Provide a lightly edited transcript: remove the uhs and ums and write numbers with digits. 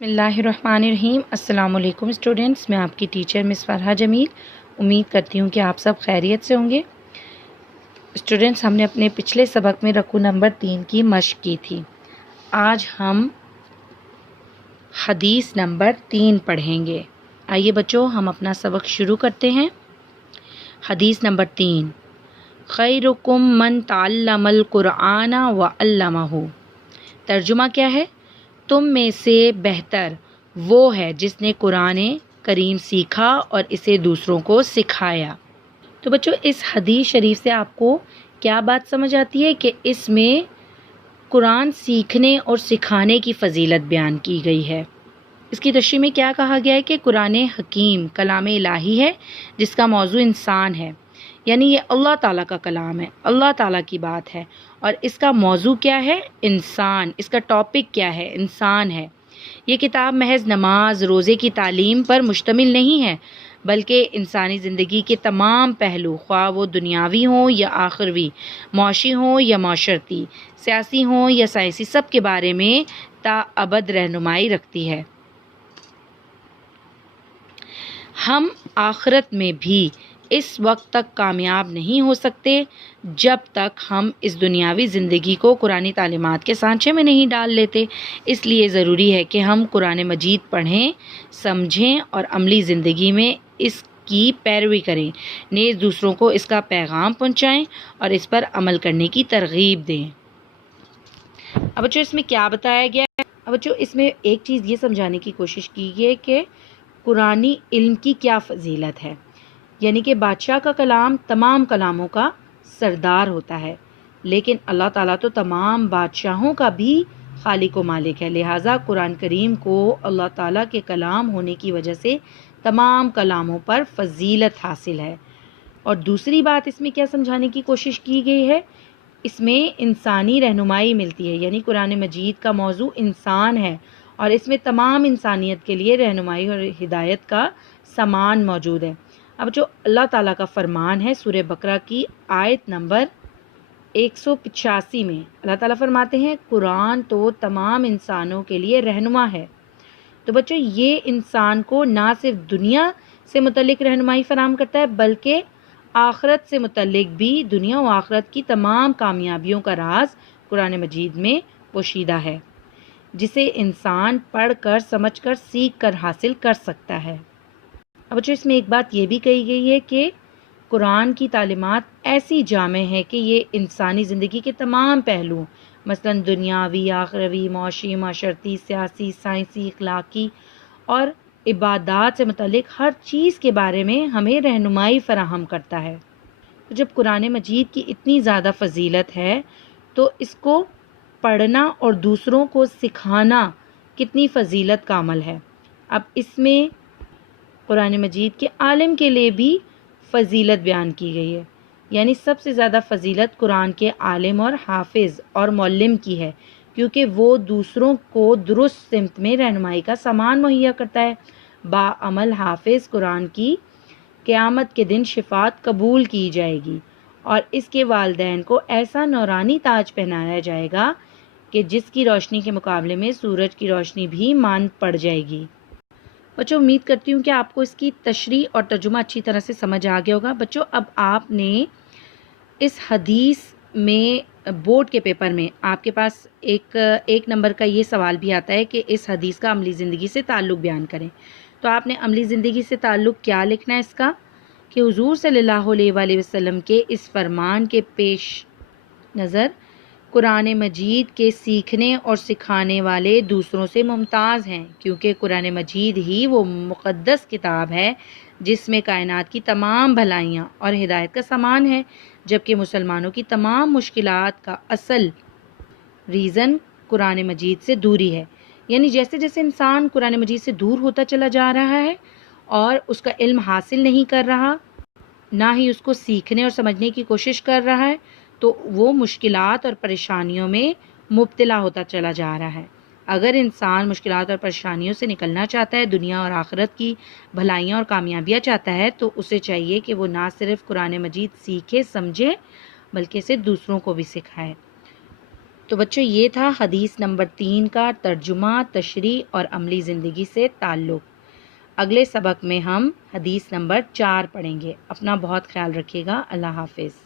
बिस्मिल्लाहिर्रहमानिर्रहीम। अस्सलाम वालेकुम स्टूडेंट्स, मैं आपकी टीचर मिस फरहा जमील। उम्मीद करती हूँ कि आप सब खैरियत से होंगे। स्टूडेंट्स, हमने अपने पिछले सबक में रकू नंबर 3 की मश्क की थी। आज हम हदीस नंबर 3 पढ़ेंगे। आइए बच्चों, हम अपना सबक शुरू करते हैं। हदीस नंबर 3, खैरुकुम मन तअल्लमल कुरआना व अल्लमहु। तर्जुमा क्या है? तुम में से बेहतर वो है जिसने कुरान करीम सीखा और इसे दूसरों को सिखाया। तो बच्चों, इस हदीस शरीफ से आपको क्या बात समझ आती है कि इसमें कुरान सीखने और सिखाने की फ़जीलत बयान की गई है। इसकी तशरीह में क्या कहा गया है कि कुरान हकीम कलाम इलाही है जिसका मौजू इंसान है, यानी ये अल्लाह ताला का कलाम है, अल्लाह ताला की बात है। और इसका मौजू क्या है? इंसान। इसका टॉपिक क्या है? इंसान है। ये किताब महज नमाज रोज़े की तालीम पर मुश्तमिल नहीं है, बल्कि इंसानी ज़िंदगी के तमाम पहलू, ख्वाह वो दुनियावी हों या आखिरवी, मौशी हों या माशरती, सियासी हों या साइंसी, सब के बारे में ताअबद रहनुमाई रखती है। हम आखिरत में भी इस वक्त तक कामयाब नहीं हो सकते जब तक हम इस दुनियावी ज़िंदगी को कुरानी तालीमात के सांचे में नहीं डाल लेते। इसलिए ज़रूरी है कि हम कुरान मजीद पढ़ें, समझें और अमली ज़िंदगी में इसकी पैरवी करें, नेज़ दूसरों को इसका पैगाम पहुँचाएँ और इस पर अमल करने की तरगीब दें। अब बच्चों, इसमें क्या बताया गया है? अब बच्चों, इसमें एक चीज़ ये समझाने की कोशिश की है कि कुरानी इल्म की क्या फ़जीलत है। यानी कि बादशाह का कलाम तमाम कलामों का सरदार होता है, लेकिन अल्लाह ताला तो तमाम बादशाहों का भी खालिक व मालिक है। लिहाजा कुरान करीम को अल्लाह ताला के कलाम होने की वजह से तमाम कलामों पर फ़जीलत हासिल है। और दूसरी बात इसमें क्या समझाने की कोशिश की गई है? इसमें इंसानी रहनुमाई मिलती है, यानी कुरान मजीद का मौजू इंसान है और इसमें तमाम इंसानियत के लिए रहनुमाई और हिदायत का सामान मौजूद है। अब जो अल्लाह ताला का फरमान है सूरह बकरा की आयत नंबर 185 में, अल्लाह ताला फरमाते हैं, कुरान तो तमाम इंसानों के लिए रहनुमा है। तो बच्चों, ये इंसान को ना सिर्फ दुनिया से मुतल्लिक रहनुमाई फराहम करता है, बल्कि आखरत से मुतल्लिक भी। दुनिया और आखरत की तमाम कामयाबियों का राज कुरान मजीद में पोशीदा है, जिसे इंसान पढ़ कर, समझ कर, सीख कर हासिल कर सकता है। अब बच्चों, इसमें एक बात ये भी कही गई है कि कुरान की तालीमात ऐसी जामे है कि ये इंसानी ज़िंदगी के तमाम पहलू, मसलन दुनियावी, आखिरवी, मौशी, माशरती, सियासी, साइंसी, इखलाकी और इबादात से मुतल्लिक हर चीज़ के बारे में हमें रहनुमाई फराहम करता है। तो जब कुरान मजीद की इतनी ज़्यादा फ़जीलत है, तो इसको पढ़ना और दूसरों को सिखाना कितनी फ़जीलत का अमल है। अब इसमें कुरान मजीद के आलिम के लिए भी फ़जीलत बयान की गई है, यानी सबसे ज़्यादा फ़जीलत कुरान के आलिम और हाफिज़ और मौल्लिम की है, क्योंकि वो दूसरों को दुरुस्त सिमत में रहनुमाई का सामान मुहैया करता है। बाअमल हाफिज़ कुरान की क़यामत के दिन शिफात कबूल की जाएगी और इसके वालिदैन को ऐसा नूरानी ताज पहनाया जाएगा कि जिसकी रोशनी के मुकाबले में सूरज की रोशनी भी मांद पड़ जाएगी। बच्चों, उम्मीद करती हूँ कि आपको इसकी तशरीह और तर्जुमा अच्छी तरह से समझ आ गया होगा। बच्चों, अब आपने इस हदीस में बोर्ड के पेपर में आपके पास एक नंबर का ये सवाल भी आता है कि इस हदीस का अमली ज़िंदगी से ताल्लुक़ बयान करें। तो आपने अमली ज़िंदगी से ताल्लुक़ क्या लिखना है इसका कि हुज़ूर सल्लल्लाहु अलैहि वसल्लम के इस फरमान के पेश नज़र कुरान मजीद के सीखने और सिखाने वाले दूसरों से मुमताज़ हैं, क्योंकि कुरान मजीद ही वो मुक़द्दस किताब है जिसमें कायनात की तमाम भलाइयाँ और हिदायत का सामान है, जबकि मुसलमानों की तमाम मुश्किलात का असल रीज़न कुरान मजीद से दूरी है। यानी जैसे जैसे इंसान कुरान मजीद से दूर होता चला जा रहा है और उसका इल्म हासिल नहीं कर रहा, ना ही उसको सीखने और समझने की कोशिश कर रहा है, तो वो मुश्किलात और परेशानियों में मुब्तला होता चला जा रहा है। अगर इंसान मुश्किलात और परेशानियों से निकलना चाहता है, दुनिया और आखिरत की भलाइयाँ और कामयाबियाँ चाहता है, तो उसे चाहिए कि वो ना सिर्फ कुरान मजीद सीखे समझे, बल्कि इसे दूसरों को भी सिखाए। تو بچوں یہ تھا حدیث نمبر 3 کا ترجمہ، تشریح اور عملی زندگی سے تعلق۔ اگلے سبق میں ہم حدیث نمبر 4 پڑھیں گے۔ اپنا بہت خیال رکھیے گا۔ اللہ حافظ۔